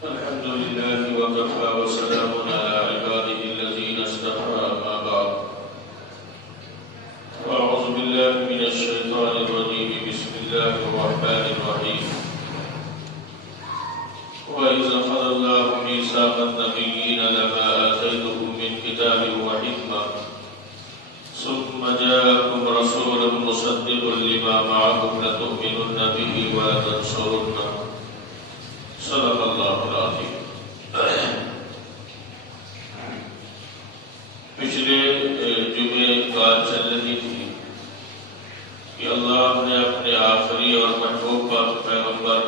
الحمد لله وكفى وسلام على عباده الذين اصطفى أما بعد وأعوذ بالله من الشيطان الرجيم بسم الله الرحمن الرحيم وإذ أخذ الله ميثاق النبيين لما آتيتكم من كتاب وحكمة ثم جاءكم رسول مصدق لما معكم لتؤمنن به ولتنصرنه صدق اللہ العظیم۔ پچھلے جمعے بات چل رہی تھی کہ اللہ نے اپنے آخری اور محبوب پاک پیغمبر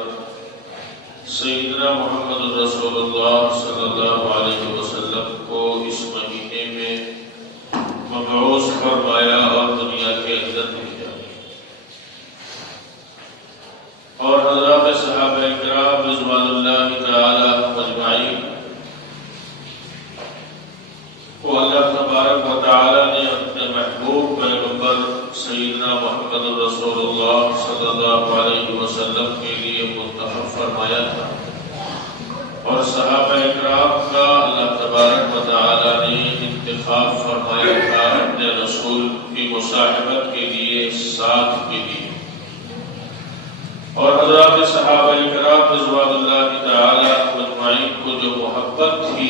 سیدنا محمد رسول اللہ صلی اللہ علیہ وسلم کو اس مہینے میں مبعوث فرمایا اور دنیا کے اندر بھیجا، اور حضرات صحابہ کرام رضوان اللہ تعالی اجمعین کو اللہ تبارک و تعالی نے اپنے محبوب پیغمبر سیدنا محمد رسول اللہ صلی اللہ علیہ وسلم کے لیے منتخب فرمایا تھا، اور صحابہ کرام کا اللہ تبارک و تعالی نے انتخاب فرمایا تھا اپنے رسول کی مصاحبت کے لیے، ساتھ کے لیے۔ اور حضرات صحابہ کرام رضوان اللہ تعالی اجمعین کو جو محبت تھی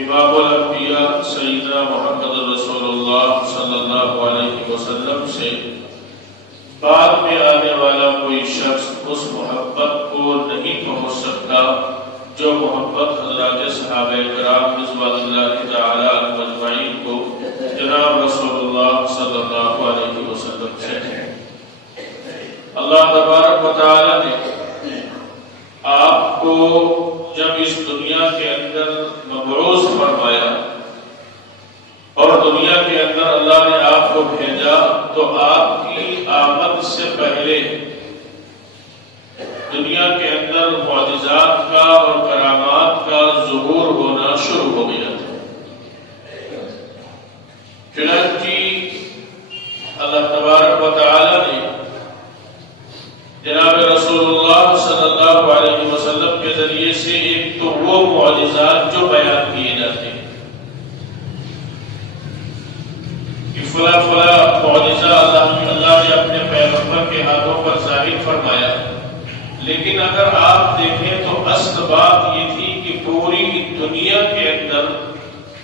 امام الانبیاء سیدنا محمد رسول اللہ صلی اللہ علیہ وسلم سے، بعد میں آنے والا کوئی شخص اس محبت کو نہیں پہنچ سکتا جو محبت حضرات صحابہ کرام رضوان اللہ تعالی اجمعین کو جناب رسول اللہ صلی اللہ علیہ وسلم سے ہے۔ اللہ تبارک و تعالی نے آپ کو جب اس دنیا کے اندر مبعوث فرمایا اور دنیا کے اندر اللہ نے آپ کو بھیجا، تو آپ کی آمد سے پہلے دنیا کے اندر معجزات کا اور کرامات کا ظہور ہونا شروع ہو گیا تھا۔ چنانچہ اللہ تبارک و تعالی نے جناب رسول اللہ صلی اللہ علیہ وسلم کے ذریعے سے ایک تو وہ معجزات جو بیان کیے جاتے ہیں کہ فلاں فلاں معجزہ اللہ نے اپنے پیغمبر کے ہاتھوں پر ظاہر فرمایا، لیکن اگر آپ دیکھیں تو اصل بات یہ تھی کہ پوری دنیا کے اندر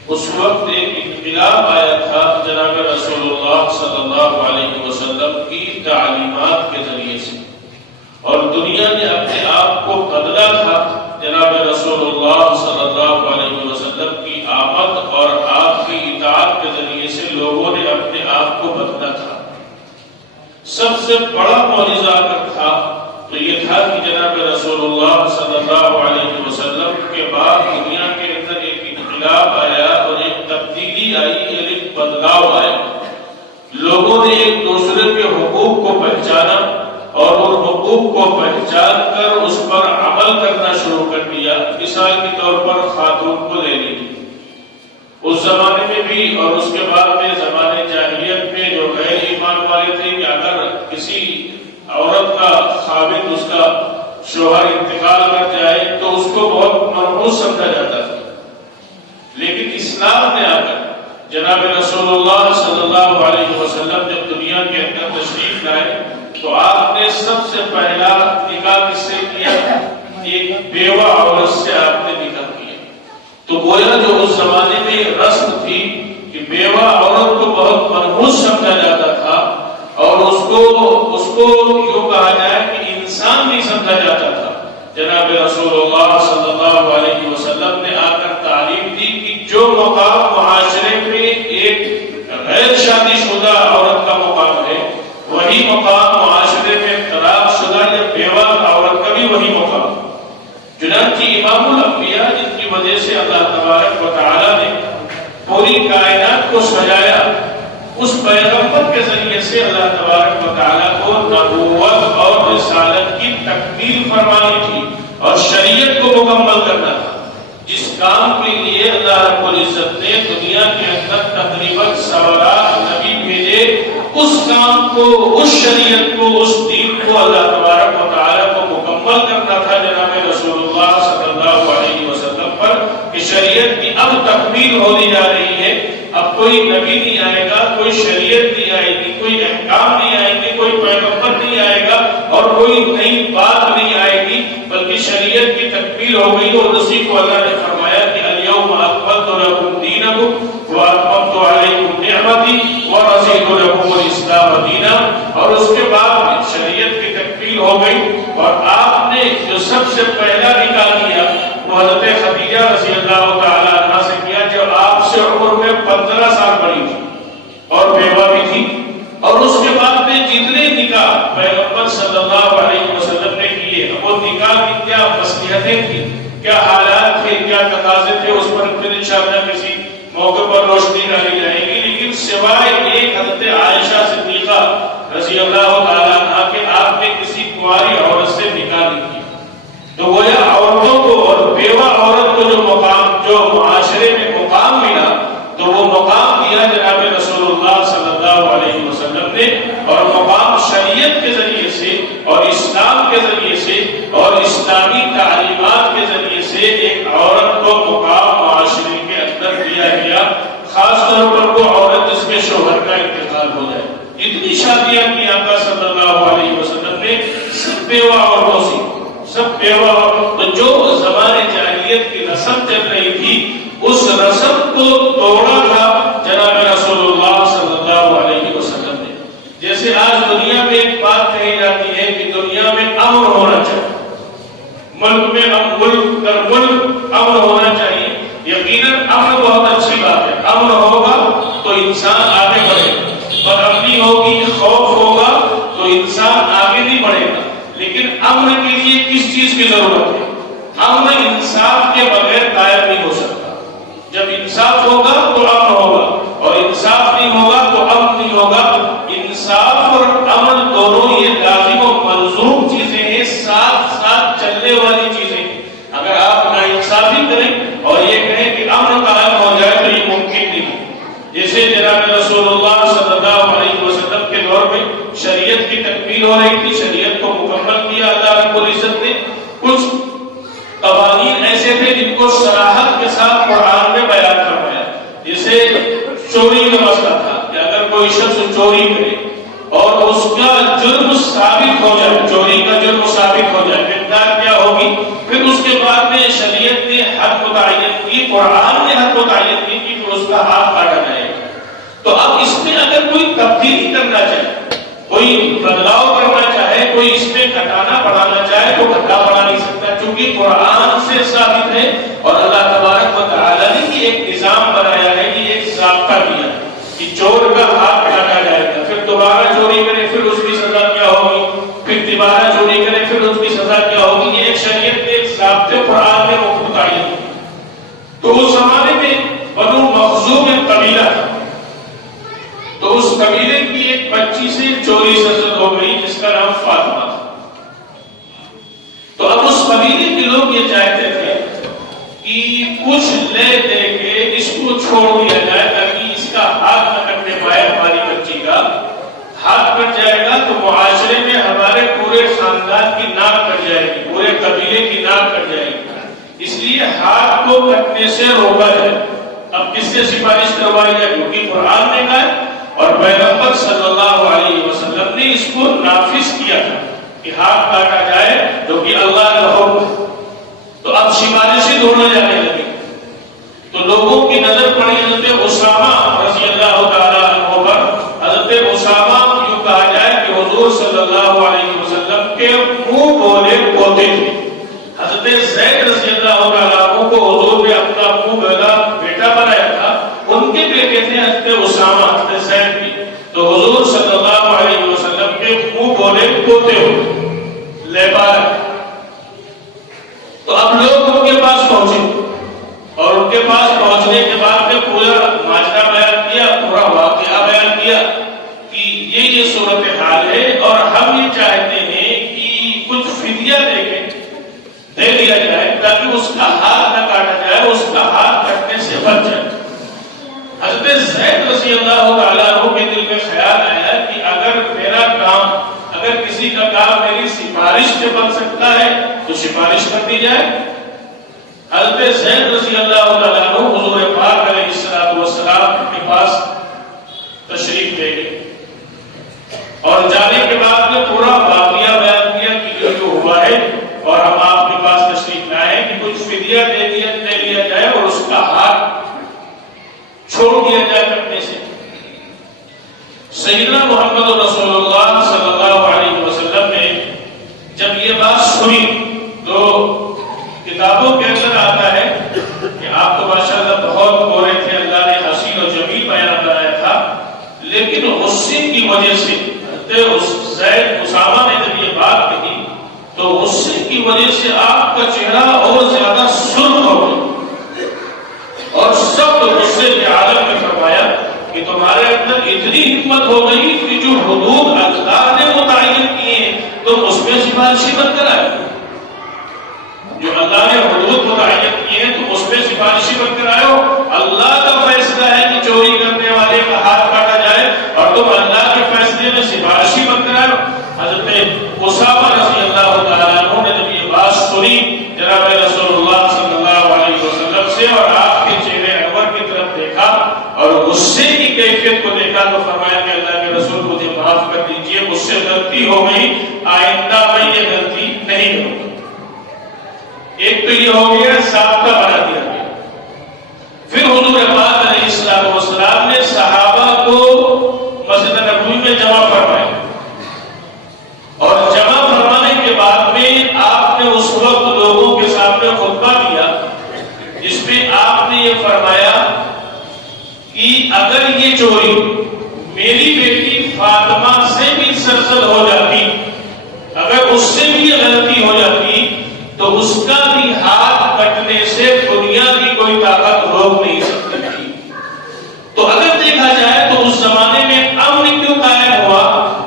اس وقت ایک انقلاب آیا تھا جناب رسول اللہ صلی اللہ علیہ وسلم کی تعلیمات کے ذریعے سے، اور دنیا نے اپنے آپ کو بدلا تھا جناب رسول اللہ صلی اللہ علیہ وسلم کی آمد اور آپ کی اطاعت کے ذریعے سے لوگوں نے اپنے آپ کو بدلا تھا۔ سب سے بڑا معجزہ اگر تھا تو یہ تھا کہ جناب رسول اللہ صلی اللہ علیہ وسلم کے بعد دنیا کے اندر ایک انقلاب آیا اور ایک تبدیلی آئی، ایک بدلاؤ آیا۔ لوگوں نے ایک دوسرے کے حقوق کو پہچانا اور ان حقوق کو پہچان کر اس پر عمل کرنا شروع کر دیا۔ مثال کے طور پر خاتون کو لے لیجیے، اس زمانے میں بھی اور اس کے بعد میں زمانے جاہلیت میں جو غیر ایمان والے تھے کہ اگر کسی عورت کا خاوند اس کا شوہر انتقال کر جائے تو اس کو بہت منحوس سمجھا جاتا تھا، لیکن اسلام نے آ کر جناب رسول اللہ صلی اللہ علیہ وسلم جب دنیا کے اندر تشریف لائے تو آپ نے سب سے پہلا نکاح کس سے کیا؟ ایک بیوہ عورت سے آپ نے نکاح کیا۔ تو گویا جو اس زمانے میں رسم تھی کہ بیوہ عورت کو بہت منحوس سمجھا جاتا تھا اور اس کو یوں کہا جائے کہ انسان نہیں سمجھا جاتا تھا، جناب رسول اللہ صلی اللہ علیہ وسلم نے آ کر تعلیم دی کہ جو مقام معاشرے میں ایک غیر شادی شدہ عورت کا مقام ہے، وہی مقام معاشرے میں طلاق شدہ یا بیوہ عورت کا بھی وہی مقام۔ چنانچہ امام الانبیاء جن کی وجہ سے اللہ تبارک و تعالی نے پوری کائنات کو سجایا، اس پیغمبر کے ذریعے سے اللہ تبارک و تعالی کو نبوت اور رسالت کی تکمیل فرمانی تھی اور شریعت کو مکمل کرنا تھا، جس کام کے لیے اللہ رب العزت نے دنیا کے اندر تقریباً 1.25 نبی بھیجے، اس کام کو، اس شریعت کو، اس دین کو اللہ تبارک و تعالی کو مکمل کرنا تھا۔ جناب رسول اللہ صلی اللہ تکمیل ہوتی جا رہی ہے. اب کوئی نبی نہیں آئے گا, کوئی شریعت نہیں آئے گی, کوئی احکام نہیں آئے گی, کوئی پیغمبر نہیں آئے گا اور کوئی نئی بات نہیں آئے گی, بلکہ شریعت کی تکمیل ہو گئی. اور اسی کو اللہ نے فرمایا کہ الیوم اکملت لکم دینکم واتممت علیکم نعمتی ورضیت لکم الاسلام دینا. اور اس کے بعد شریعت کی تکمیل ہو گئی. اور آپ نے جو سب سے پہلا نکاح کیا وہ حضرت خدیجہ رضی اللہ تعالی عنہا سے کیا, جو آپ سے عمر میں 15 سال بڑی تھی اور بیوہ بھی تھی. اور اس کے بعد میں جتنے نکاح پیغمبر صلی اللہ علیہ وسلم نے کیے, وہ نکاح کی کیا مصلحتیں تھیں, کیا حالات تھے, کیا تقاضے تھے, اس پر پھر انشاءاللہ کسی موقع پر روشنی ڈالی جائے گی. لیکن سوائے ایک حضرت عائشہ صدیقہ رضی اللہ تعالی عنہا کہ آپ نے کسی کنواری عورت سے نکاح نہیں کیا, تو گویا عورتوں کو اور بیوہ عورت کو جو مقام, جو معاشرے میں مقام ملا, تو وہ مقام دیا جناب رسول اللہ صلی اللہ علیہ وسلم نے. اور مقام شریعت کے ذریعے سے اور اسلام کے ذریعے سے اور اسلامی تعلیمات کے ذریعے سے ایک عورت کو مقام معاشرے کے اندر دیا گیا, خاص طور پر وہ عورت جس کے شوہر کا انتقال ہو جائے. اتنی شادیاں کی آقا صلی اللہ علیہ وسلم نے سب بیوہ عورتوں سے, سب بیوہ. تو جو زمانے جاہلیت کی رسم چل رہی تھی, اس رسم کو توڑا تھا جناب رسول اللہ صلی اللہ علیہ وسلم نے. جیسے آج دنیا میں ایک بات کہی جاتی ہے کہ دنیا میں امن ہونا چاہیے, ملک میں ملک امن ہونا چاہیے. یقیناً امن بہت اچھی بات ہے, امن ہوگا تو انسان آگے بڑھے گا, اور امنی ہوگی, خوف ہوگا تو انسان آگے نہیں بڑھے گا. لیکن امن کے لیے کس چیز کی ضرورت ہے؟ امن انصاف کے بغیر قائم نہیں ہو سکتا. جب انصاف ہوگا تو امن ہوگا, اور انصاف نہیں ہوگا تو امن نہیں ہوگا. انصاف اور امن دونوں یہ لازم و ملزوم چیزیں ہیں, ساتھ ساتھ چلنے والی چیزیں. اگر آپ ناانصافی کریں اور یہ کہیں کہ امن قائم ہو جائے تو یہ ممکن نہیں ہے. جیسے جناب رسول اللہ صلی اللہ علیہ وسلم کے دور میں شریعت کی تکمیل ہو رہی تھی, شریعت کو مکمل کیا اللہ رب العزت نے. کچھ قوانین ایسے تھے جن کو صراحت کے ساتھ قرآن میں بیان فرمایا. جیسے چوری کا مسئلہ تھا کہ اگر کوئی شخص چوری کرے اور اس کا جرم ثابت ہو جائے, چوری کا جرم ثابت ہو جائے, مقدار کیا ہوگی. پھر اس کے بعد میں شریعت نے حد متعین کی, قرآن نے حد متعین کی کہ پھر اس کا ہاتھ کاٹا جائے گا. تو اب اس میں اگر کوئی تبدیلی کرنا چاہے, کوئی بدلاؤ کرنا چاہے, کوئی اس میں گھٹانا بڑھانا چاہے تو گھٹا بڑھا نہیں سکتا, چونکہ قرآن سے ثابت ہے. اور اللہ تبارک و تعالی نے ایک نظام بنایا ہے, یہ ایک ضابطہ دیا کہ چور کا ہاتھ کاٹا جائے گا, پھر دوبارہ چوری کرے پھر اس کی سزا کیا ہوگی, پھر دوبارہ چوری کرے پھر اس کی سزا کیا ہوگی. یہ ایک شریعت کے ایک ضابطے قرآن میں متعین. تو اس زمانے میں بنو مخزوم ایک قبیلہ تھا, تو اس قبیلے کی ایک بچی سے چوری سرزد ہو گئی جس کا نام فاطمہ تھا. تو اب اس قبیلے کے لوگ یہ چاہتے تھے کہ کچھ لے دے کے اس کو چھوڑ دیا جائے تاکہ اس کا ہاتھ نہ کٹنے پائے. ہماری بچی کا ہاتھ کٹ جائے گا تو معاشرے میں ہمارے پورے خاندان کی ناک کٹ جائے گی, پورے قبیلے کی ناک کٹ جائے گی. اس لیے ہاتھ کو کٹنے سے روکا جائے. اب کس سے سفارش کروائی جائے, کیونکہ قرآن نے کہا اور پیغمبر صلی اللہ علیہ وسلم نے اس کو نافذ کیا تھا کہ ہاتھ کاٹا جائے, جو کہ اللہ کا حکم. تو اب سفارشیں ڈھونڈنے جانے لگی. تو لوگوں کی نظر پڑی حضرت اسامہ رضی اللہ تعالیٰ عنہ پر. حضرت اسامہ یوں کہا جائے کہ حضور صلی اللہ علیہ وسلم کے منہ بولے پوتے تھے. حضرت زید رضی اللہ تعالیٰ عنہ کو حضور نے اپنا منہ بولا بیٹا بنایا تھا, ان کے بیٹے تھے حضرت اسامہ, حضرت زید بھی. تو حضور صلی اللہ علیہ وسلم کے منہ بولے پوتے ہو لیبار. تو اب لوگ ان کے پاس پہنچے اور ان کے پاس پہنچنے کے بعد میں پورا ماجرا بیان کیا, پورا واقعہ بیان کیا کہ یہ صورتحال ہے اور ہم یہ چاہتے ہیں کہ کچھ فدیہ دے دیا جائے تاکہ اس کا ہاتھ نہ کاٹا جائے, اس کا ہاتھ کٹنے سے بچ جائے. حضرت زید رضی اللہ تعالیٰ عنہ کے دل میں خیال آیا کہ اگر میرا کام, اگر کسی کا کام میری سفارش سے بن سکتا ہے تو سفارش کر دی جائے. حضرت زید رضی اللہ تعالیٰ عنہ حضور پاک فدیہ دے لیا جائے اور اس کا ہاتھ چھوڑ دیا جائے کرنے سے۔ سیدنا محمد رسول اللہ صلی اللہ علیہ وسلم نے جب یہ بات سنی تو کتابوں کے اندر آتا ہے کہ آپ تو ماشاءاللہ بہت گورے تھے، اللہ نے حسین و جمیل بیان بنایا تھا، لیکن غصے کی وجہ سے زید اسامہ نے جب یہ بات کہی تو غصے کی وجہ سے آپ کا چہرہ اور زیادہ سرخ ہو گیا اور سب غصے کے عالم میں فرمایا کہ تمہارے اندر اتنی ہمت ہو گئی کہ جو حدود اللہ نے متعین کیے ہیں تم اس میں سفارشی بن کر آئے، جو اللہ نے حدود متعین کیے ہیں تم اس میں سفارشی بن کر آئے ہو۔ اللہ کا فیصلہ ہے کہ چوری کرنے والے کا ہاتھ کاٹا جائے اور تم اللہ کے فیصلے میں سفارشی بن کر آئے ہو۔ حضرت اسامہ رضی اللہ تعالیٰ عنہ نے جب یہ بات سنی جناب رسول اللہ صلی اللہ علیہ وسلم سے اور آپ کے چہرے انور کی طرف دیکھا اور غصے کی کیفیت کو دیکھا تو فرمایا کہ اللہ کے رسول مجھے معاف کر دیجئے، مجھ سے غلطی ہو گئی، آئندہ میں یہ غلطی نہیں کروں گا۔ ایک تو یہ ہو گیا ضابطہ بنا دیا گیا۔ پھر حضور پاک علیہ السلام والسلام نے صحابہ کو مسجد نبوی میں جمع فرمایا اور جمع فرمانے کے بعد میں آپ نے اس وقت لوگوں کے سامنے خطبہ دیا جس میں آپ نے یہ فرمایا کہ اگر یہ چوری میری بیٹی فاطمہ سے بھی سرزد ہو جاتی، اگر اس سے بھی یہ غلطی ہو جاتی تو اس کا بھی ہاتھ کٹنے سے دنیا کی کوئی طاقت روک نہیں سکتی تھی۔ تو اگر دیکھا جائے تو اس زمانے میں امن کیوں قائم ہوا؟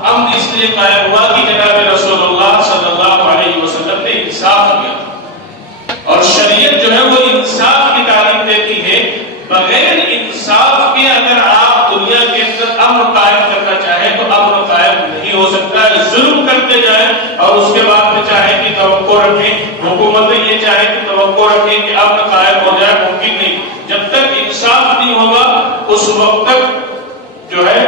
امن اس لیے قائم ہوا کہ جناب رسول اللہ صلی اللہ علیہ وسلم نے انصاف کیا اور شریعت جو ہے وہ انصاف کی تعلیم دیتی ہے۔ بغیر انصاف کے اگر آپ دنیا کے اندر امن قائم کرنا چاہیں تو امن قائم نہیں ہو سکتا ہے۔ ظلم کرتے جائیں اور اس کے بعد میں چاہیں کہ توقع رکھیں، حکومتیں یہ چاہیں کہ توقع رکھیں کہ امن قائم ہو جائے، ممکن نہیں۔ جب تک انصاف نہیں ہوگا اس وقت تک جو ہے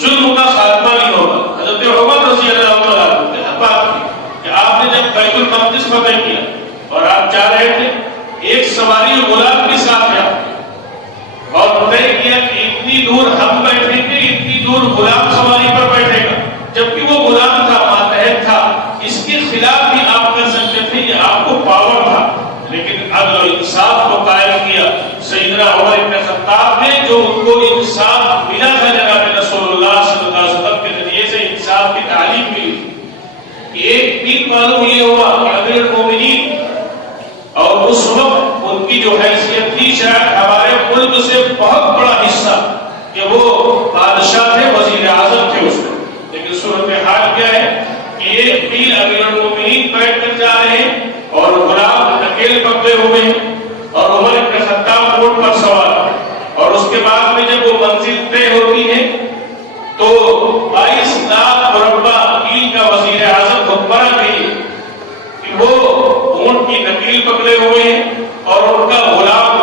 ظلم کا خاتمہ نہیں ہوگا۔ حضرت عمر رضی اللہ عنہ نے بات کی کہ آپ نے جب بیت المقدس فتح کیا اور آپ جا رہے تھے، ایک سواری غلام بھی ساتھ ہے اور طے کیا کہ اتنی دور ہم بیٹھیں گے، اتنی دور غلام سواری پر بیٹھے گا، جبکہ وہ غلام تھا، ماتحت تھا، اس کے خلاف بھی آپ کر سکتے تھے، یہ آپ کو پاور تھا، لیکن عدل و انصاف کو قائم کیا سیدنا عمر بن خطاب نے، جو ان کو انصاف ملا تھا جناب رسول اللہ صلی اللہ علیہ وسلم کے ذریعے سے انصاف کی تعلیم ملی۔ ایک دن معلوم یہ ہوا کہ امیر المومنین اور اس وقت ان کی جو حیثیت تھی شاید ہمارے ملک سے بہت بڑا حصہ کہ وہ بادشاہ تھے، وزیر اعظم تھے اس وقت، لیکن صورتحال کیا ہے کہ ایک بھی امیر المومنین بیٹھ کر جا رہے ہیں اور غلام اکیلے پکڑے ہوئے ہیں اور عمر بن خطاب اونٹ پر سوار، اور اس کے بعد میں جب وہ منزل طے ہوتی ہے تو 22 لاکھ مربع میل کا وزیر اعظم حکمراں بھی کہ وہ اونٹ کی نکیل پکڑے ہوئے ہیں اور ان کا غلام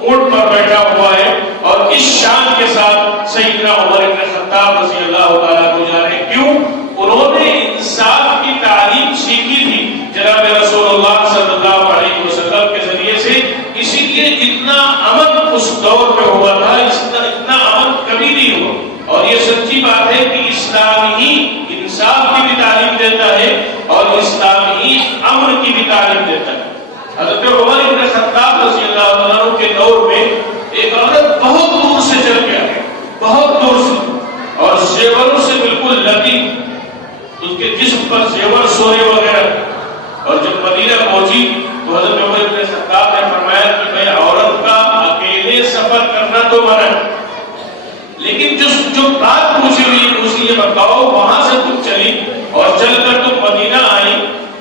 اونٹ پر بیٹھا ہوا ہے اور اس شان کے ساتھ سیدنا عمر بن خطاب رضی اللہ تعالیٰ کو جا رہے ہیں۔ کیوں؟ انہوں نے انصاف کی تعلیم سیکھی تھی جناب رسول اللہ صلی اللہ علیہ وسلم کے ذریعے سے، اسی لیے اتنا امن اس دور میں ہوا تھا، اتنا امن کبھی نہیں ہوا۔ اور یہ سچی بات ہے کہ اسلام ہی انصاف کی بھی تعلیم دیتا ہے اور اسلام ہی امن کی بھی تعلیم دیتا ہے۔ حضرت عمر بن خطاب رضی اللہ عنہ کے دور میں ایک عورت بہت دور سے چل کے آئی، بہت دور سے، اور زیوروں سے بالکل لگی، اس کے جسم پر زیور سونے وغیرہ، اور جب مدینہ پہنچی تو حضرت عمر بن خطاب نے فرمایا کہ بھائی عورت کا اکیلے سفر کرنا تو منع ہے، لیکن جو بات پوچھی ہوئی اسے یہ بتاؤ وہاں سے تم چلی اور چل کر تم مدینہ آئی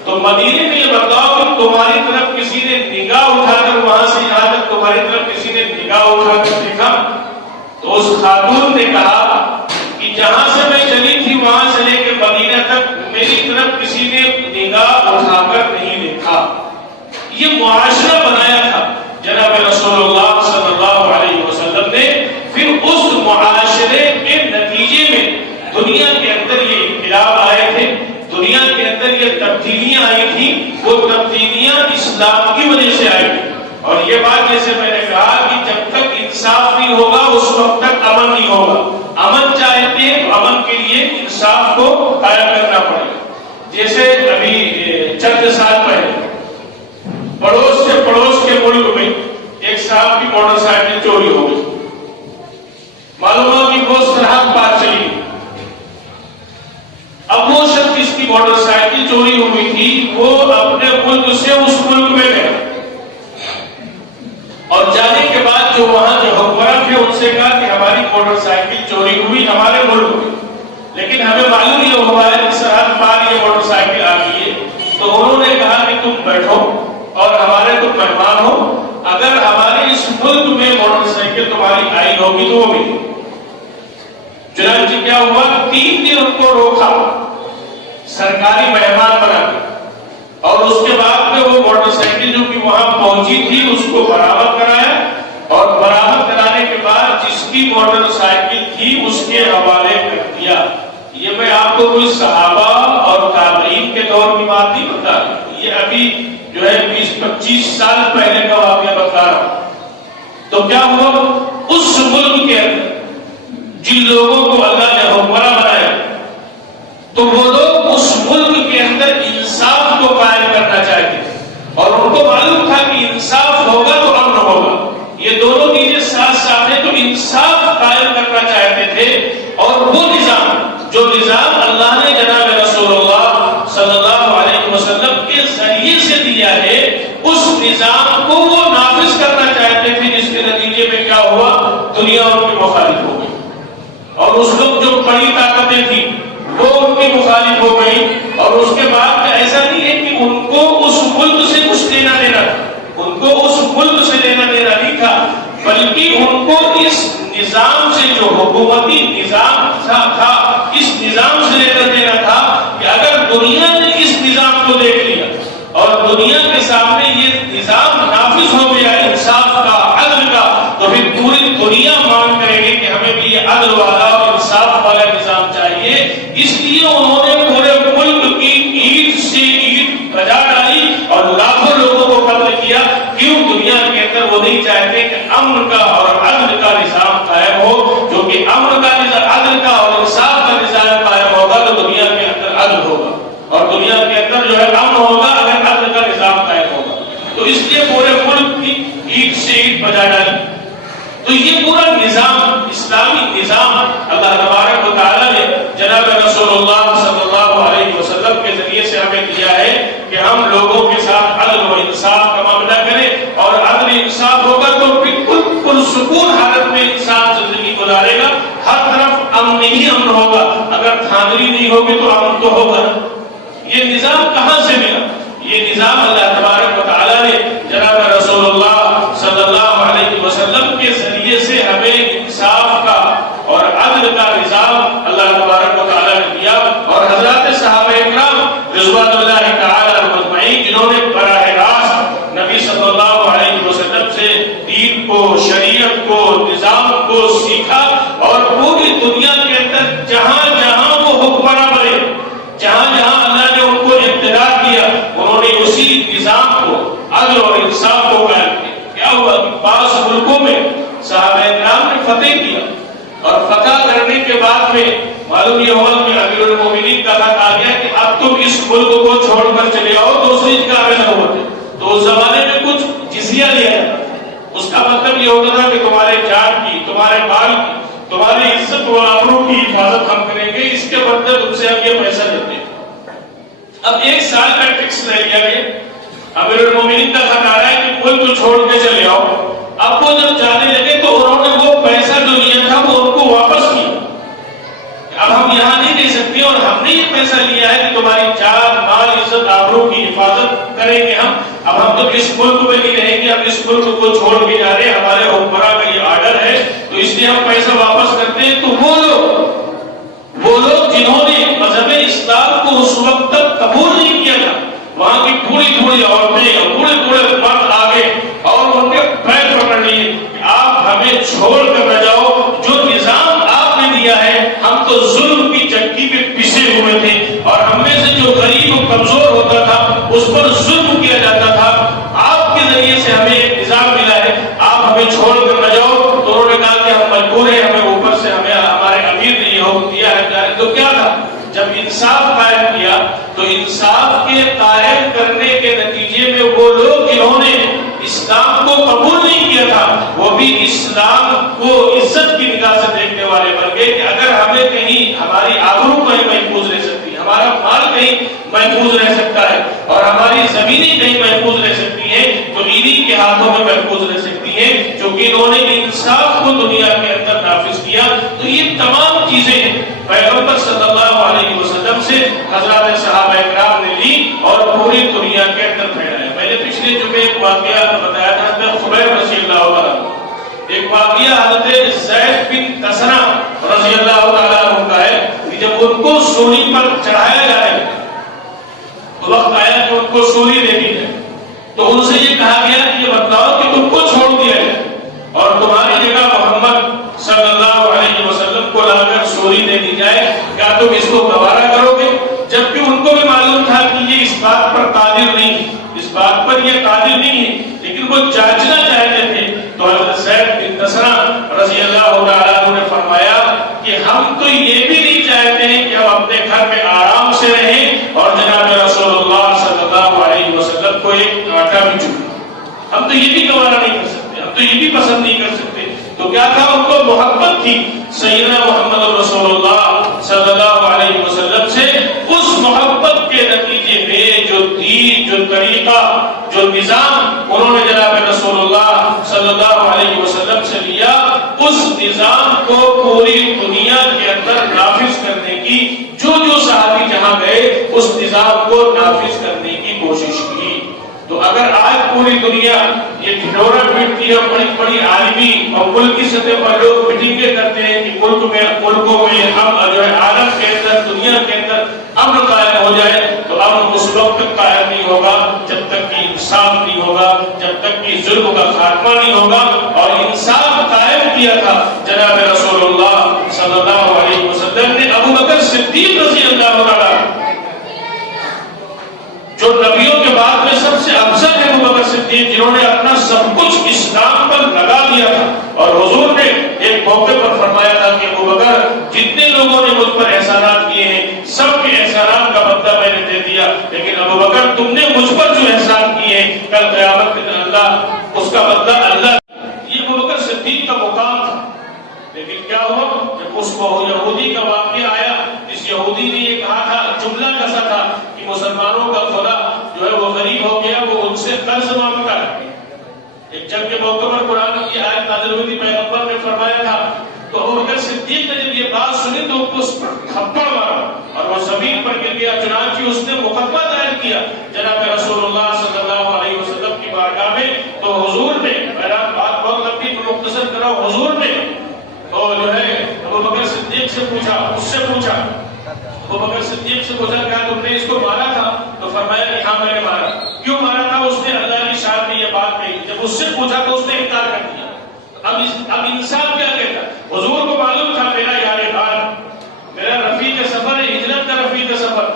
تو مدینے میں یہ بتاؤ کہ تمہاری طرف کسی نے نگاہ اٹھا کر وہاں سے یہاں تک تمہاری طرف کسی نے نگاہ اٹھا کر دیکھا؟ تو اس خاتون نے کہا کہ جہاں سے میں چلی تھی وہاں سے لے کے مدینہ تک میری طرف کسی نے نگاہ اٹھا کر نہیں دیکھا۔ یہ معاشرہ بنایا تھا جناب رسول اللہ صلی اللہ علیہ وسلم نے، پھر اس معاشرے کے نتیجے میں دنیا کے اندر یہ انقلاب آئے تھے، دنیا کے اندر یہ تبدیلیاں آئی تھی، وہ تبدیلیاں اسلام کی وجہ سے آئی. اور یہ بات جیسے میں نے کہا کہ جب تک انصاف نہیں ہوگا اس وقت تک امن نہیں ہوگا. امن چاہتے ہیں تو امن کے لیے انصاف کو قائم کرنا پڑے گا. جیسے ابھی چند سال پہلے پڑوس سے پڑوس کے ملک میں ایک صاحب کی موٹر سائیکل چوری ہو گئی. معلوم ہوا کہ وہ سرحد پار چلی. اب وہ شخص جس کی موٹر سائیکل چوری ہوئی تھی وہ اپنے ملک سے اس ملک میں گیا اور جانے کے بعد جو وہاں جو حکمران تھے ان سے کہا کہ ہماری موٹر سائیکل چوری ہوئی ہمارے ملک میں، لیکن ہمیں معلوم یہ ہوا ہے کہ سرحد پار یہ موٹر سائیکل آ گئی ہے. تو انہوں نے کہا کہ تم بیٹھو اور ہمارے تم مہمان ہو، اگر ہمارے اس ملک میں موٹر سائیکل تمہاری آئی ہوگی تو وہ بھی. چنانچہ کیا ہوا، 3 دن ان کو روکا سرکاری مہمان بنا کے، اور اس کے بعد میں وہ موٹر سائیکل جو کہ وہاں پہنچی تھی اس کو برآمد کرایا، اور برآمد کرانے کے بعد جس کی موٹر سائیکل تھی اس کے حوالے کر دیا. یہ میں آپ کو کوئی صحابہ اور تابعین کے دور کی بات نہیں بتا رہا، یہ ابھی جو ہے 20-25 سال پہلے کا واقعہ بتا رہا ہوں. تو کیا ہوا، اس ملک کے اندر جن لوگوں کو اللہ نے حکمراں بنایا تو وہ لوگ اس ملک کے اندر انصاف کو قائم کرنا چاہتے تھے، اور ان کو معلوم تھا کہ انصاف ہوگا تو امن ہوگا. یہ دونوں چیزیں ساتھ ساتھ ہیں. تو انصاف قائم کرنا چاہتے تھے، اور وہ نظام جو نظام اللہ نے جناب رسول اللہ صلی اللہ علیہ وسلم کے ذریعے سے دیا ہے اس نظام کو وہ نافذ کرنا چاہتے تھے، جس کے نتیجے میں کیا ہوا، دنیا ان کی مخالف ہو گئی. اور اس وقت جو بڑی طاقتیں تھیں وہ ان کی مخالف ہو گئی. اور اس کے بعد ایسا نہیں ہے کہ ان کو اس ملک سے کچھ لینا دینا تھا، ان کو اس ملک سے لینا دینا نہیں تھا، بلکہ ان کو اس نظام سے جو حکومتی نظام تھا اس نظام سے لینا دینا تھا کہ اگر دنیا نے اس نظام کو دیکھ لیا اور دنیا کے سامنے یہ نظام نافذ ہو گیا انصاف کا، عدل کا، تو پھر پوری دنیا مانگ کرے گی کہ ہمیں بھی یہ عدل والا اور انصاف والا نظام چاہیے. اس لیے انہوں نے پورے ملک کی اینٹ سے اینٹ بجا ڈالی اور لاکھوں لوگوں کو قتل کیا. کیوں؟ دنیا کے اندر وہ نہیں چاہتے کہ امن کا اور عدل کا نظام قائم ہو. جو کہ امن کا نظام، عدل کا اور انصاف کا نظام قائم ہوگا تو دنیا کے اندر عدل ہوگا، اور دنیا کے اندر جو ہے امن ہوگا اگر عدل کا نظام قائم ہوگا. تو اس لیے پورے ملک کی اینٹ سے اینٹ بجا ڈالی. تو یہ پورا نظام، اسلامی نظام اللہ تبارک و تعالیٰ نے جناب رسول اللہ صلی اللہ علیہ وسلم کے ذریعے سے ہمیں دیا ہے کہ ہم لوگوں کے ساتھ عدل و انصاف کا معاملہ کریں، اور عدل انصاف ہوگا تو بالکل پرسکون حالت میں انسان زندگی گزارے گا. ہر طرف امن ہی امن ہوگا. اگر دھاندلی نہیں ہوگی تو امن تو ہوگا. یہ نظام کہاں سے ملا؟ یہ نظام اللہ تبارک و تعالیٰ نے جناب رسول اللہ صلی اللہ علیہ وسلم کے ذریعے سے ہمیں انصاف کا اور عدل کا نظام اللہ تبارک و تعالیٰ نے دیا. اور حضرات صحابہ اکرام رضوان اللہ تعالیٰ مجمعین جنہوں نے براہ راست نبی صلی اللہ علیہ وسلم سے دین کو، شریعت کو، نظام کو سیکھا، اور پوری دنیا کے اندر جہاں جہاں وہ حکمراں بنے، جہاں جہاں اللہ نے ان کو اقتدار کیا، انہوں نے اسی نظام کو، عدل اور انصاف کو قائم کیا. کیا ہوا کہ بعض ملکوں میں صحابہ کرام نے فتح کیا، اور فتح کرنے کے بعد میں معلوم یہ ہوا کہ امیر المومنین کا خط آ گیا کہ اب تم اس ملک کو چھوڑ کر چلے آؤ دوسری جگہ میں نہ ہوتے. تو اس زمانے میں کچھ جزیہ لیا جاتا، اس کا مطلب یہ ہوتا تھا کہ تمہارے جان کی، تمہارے مال کی، تمہاری عزت و آبرو کی حفاظت ہم کریں گے، اس کے بدلے تم سے ہم یہ پیسہ لیتے ہیں. اب 1 سال کا ٹیکس لے لیا گیا. امیر المومنین کا خط آ رہا ہے کہ ملک چھوڑ کے چلے آؤ. اب وہ جب جانے لگے تو انہوں نے وہ پیسہ جو لیا تھا وہ ان کو واپس کیا. اب ہم یہاں نہیں دے سکتے، اور ہم نے یہ پیسہ لیا ہے کہ تمہاری جان، مال، عزت، آبرو کی حفاظت کریں گے ہم. اب ہم تو اس ملک میں نہیں رہیں گے، ہم اس ملک کو چھوڑ کے جا رہے ہیں، ہمارے حکمراں کا یہ آرڈر ہے، تو اس لیے ہم پیسہ واپس کرتے ہیں. تو وہ لوگ جنہوں نے مذہب اسلام کو اس وقت تک قبول نہیں کیا تھا، وہاں کی بوڑھی عورتیں اور بوڑھے مرد آگے اور ان کے پیر پکڑ لیے کہ آپ ہمیں چھوڑ کر نہ جاؤ. جو نظام آپ نے دیا ہے، ہم تو ظلم کی چکی پہ پسے ہوئے تھے، اور ہم میں سے جو غریب و کمزور ہوتا تھا اس پر ظلم کیا جاتا تھا. آپ کے چھوڑ کر نہ جاؤ، تو انہوں نے کہا کہ ہم مجبور ہیں، ہمیں اوپر سے ہمیں ہمارے امیر نے یہ حکم دیا ہے۔ تو کیا تھا؟ جب انصاف قائم کیا تو انصاف کے قائم کرنے کے نتیجے میں وہ لوگ جنہوں نے اسلام کو قبول نہیں کیا تھا وہ بھی اسلام کو عزت کی نگاہ سے دیکھنے والے بن گئے کہ اگر ہمیں کہیں ہماری آبرو کہیں محفوظ رہ سکتی ہے، ہمارا مال کہیں محفوظ رہ سکتا ہے اور ہماری زمینیں کہیں محفوظ رہ سکتی ہیں تو انہی کے ہاتھوں میں محفوظ رہ سکتی ہیں، کیونکہ انہوں نے انصاف کو دنیا کے اندر نافذ کیا۔ تو یہ تمام چیزیں پیغمبر صلی اللہ علیہ وسلم سے حضرات صحابہ اکرام نے لی اور پوری دنیا کے اندر پھیلایا۔ میں نے پچھلے جمعے ایک واقعہ بتایا تھا، حضرت خبیر رضی اللہ عنہ، ایک واقعہ حضرت زید بن تسنہ رضی اللہ تعالیٰ عنہ کا ہے کہ جب ان کو سولی پر چڑھایا جائے تو وقت آیا کہ ان کو سولی دینی ہے، تو ان سے یہ کہا گیا کہ یہ بتلاؤ کہ تم کو چھوڑ دیا جائے اور تمہاری جگہ محمد صلی اللہ علیہ وسلم کو لا کر سولی دے دی جائے، کیا تم اس کو گوارا کرو گے؟ جبکہ ان کو بھی معلوم تھا کہ یہ اس بات پر قادر نہیں، اس بات پر یہ قادر نہیں ہے، لیکن وہ جانچنا چاہتے تھے۔ تو حضرت زید بن تسنہ رضی اللہ تعالیٰ عنہ نے فرمایا کہ ہم تو یہ بھی نہیں چاہتے ہیں کہ ہم اپنے گھر میں آرام سے رہیں اور جناب رسول اللہ صلی اللہ علیہ وسلم کو ایک آٹا بھی چکے، ہم تو یہ بھی گوارا نہیں کر سکتے، ہم تو یہ بھی پسند نہیں کر سکتے۔ تو کیا تھا؟ ان کو محبت تھی سیدنا محمد رسول اللہ صلی اللہ علیہ وسلم سے، اس محبت کے نتیجے میں جو دین، جو طریقہ، جو نظام انہوں نے جناب رسول اللہ صلی اللہ علیہ وسلم سے لیا، اس نظام کو پوری دنیا کے اندر نافذ کرنے کی جو صحابی جہاں گئے اس نظام کو نافذ کرنے کی کوشش کی۔ تو اگر آج پوری دنیا یہ ڈھنڈورا پیٹتی ہے، بڑی بڑی عالمی اور ملکی سطح پر لوگ میٹنگیں کرتے ہیں کہ ملکوں میں ہم جو ہے عالم کے اندر، دنیا کے اندر امن قائم ہو جائے، تو امن اس وقت تک قائم نہیں ہوگا جب تک کہ انصاف نہیں ہوگا، جب تک کہ ظلم کا خاتمہ نہیں ہوگا۔ اور انصاف قائم کیا تھا جناب رسول اللہ صلی اللہ علیہ وسلم نے۔ ابو بکر صدیق رضی اللہ عنہ جو نبیوں کے بعد میں سب سے افضل ہے، ابو بکر صدیق، جنہوں نے اپنا سب کچھ اسلام پر لگا دیا تھا، اور حضور نے ایک موقع پر فرمایا تھا کہ ابو بکر جتنے لوگوں نے مجھ پر احسانات کیے ہیں سب کے احسانات کا بدلہ میں نے دے دیا، لیکن ابو بکر تم نے مجھ پر جو احسان کیے ہیں کل قیامت کے دن اللہ اس کا بدلہ اللہ۔ یہ ابو بکر صدیق کا مقام تھا۔ لیکن کیا ہوا جب اس کو یہودی کا واقعہ آیا، اس یہودی نے یہ کہا تھا، جملہ کسا تھا کہ مسلمانوں کا خدا جو ہے وہ غریب ہو گیا، وہ ان سے قرض مانگتا ہے۔ ایک جنگ کے موقع پر قرآن کی آیت نازل ہوئی تھی، پیغمبر نے فرمایا تھا، تو ابو بکر صدیق نے جب یہ بات سنی تو اس پر تھپڑ مارا اور وہ زمین پر گر گیا۔ چنانچہ اس نے مقدمہ دائر کیا جناب رسول اللہ صلی اللہ علیہ وسلم کی بارگاہ میں۔ تو حضور نے، بہرحال بات بہت لمبی تو مختصر کرا، حضور نے اور جو ہے ابو بکر صدیق سے پوچھا، اس سے پوچھا، ابو بکر صدیق سے پوچھا کیا تم نے اس کو مارا تھا؟ تو فرمایا کہ ہاں میں نے مارا۔ کیوں مارا تھا؟ اس نے اللہ کی شان میں یہ بات کہی۔ جب اس سے پوچھا تو اس نے انکار کر دیا۔ اب انسان کیا کہتا؟ حضور کو معلوم تھا میرا یار بار، میرا رفیق سفر ہے، ہجرت کا رفیق سفر،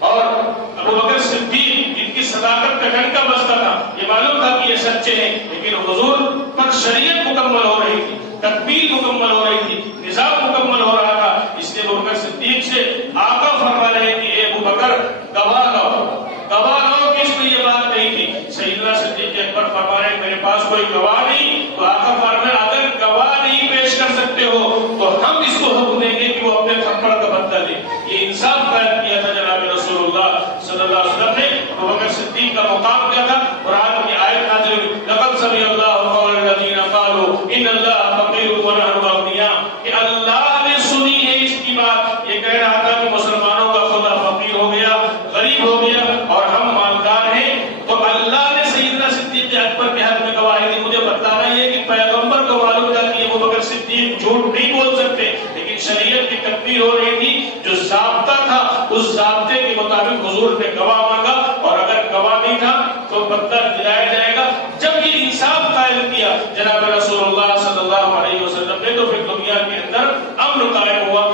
اور ابو بکر صدیق جن کی صداقت کا ڈنکا بجتا تھا، یہ معلوم تھا کہ یہ سچے ہیں، لیکن حضور پر شریعت مکمل ہو رہی تھی، تکمیل مکمل ہو رہی تھی، نظام مکمل ہو رہا تھا۔ اس لیے ابو بکر صدیق سے آقا فرما رہے ہیں کہ اے ابو بکر گواہ لاؤ کہ اس نے یہ بات کہی تھی۔ سیدنا صدیق اکبر فرما رہے ہیں میرے پاس کوئی گواہ نہیں۔ تو آقا فرمایا اگر گواہ نہیں پیش کر سکتے ہو تو ہم اس کو حکم دیں گے کہ وہ اپنے تھپڑ کا بدلہ لے۔ یہ انصاف قائم کیا تھا جناب رسول اللہ صلی اللہ علیہ وسلم نے۔ ابو بکر صدیق کا مقام کیا تھا؟ قرآن کی آیت نازل ہوئی، لقد سمع اللہ قول الذین قالوا ان اللہ فقیر ونحن اغنیاء، کہ اللہ نے سنی ہے اس کی بات۔ یہ کہہ رہا تھا کہ مسلمانوں کا خدا فقیر ہو گیا، غریب ہو گیا اور ہم مالدار ہیں۔ تو اللہ نے سیدنا صدیق اکبر کے حق میں گواہی دی۔ مجھے بتانا یہ کہ پیغمبر کو معلوم تھا کہ ابو بکر صدیق جھوٹ نہیں بول سکتے، لیکن شریعت کی تکمیل ہو رہی تھی، جو ضابطہ تھا اس ضابطے کے مطابق حضور نے گواہ مانگا، اور اگر گواہ نہیں تھا تو بدلہ دلایا جائے گا۔ جب یہ انصاف قائم کیا جناب رسول اللہ صلی اللہ علیہ وسلم نے تو پھر دنیا کے اندر امن قائم ہوا۔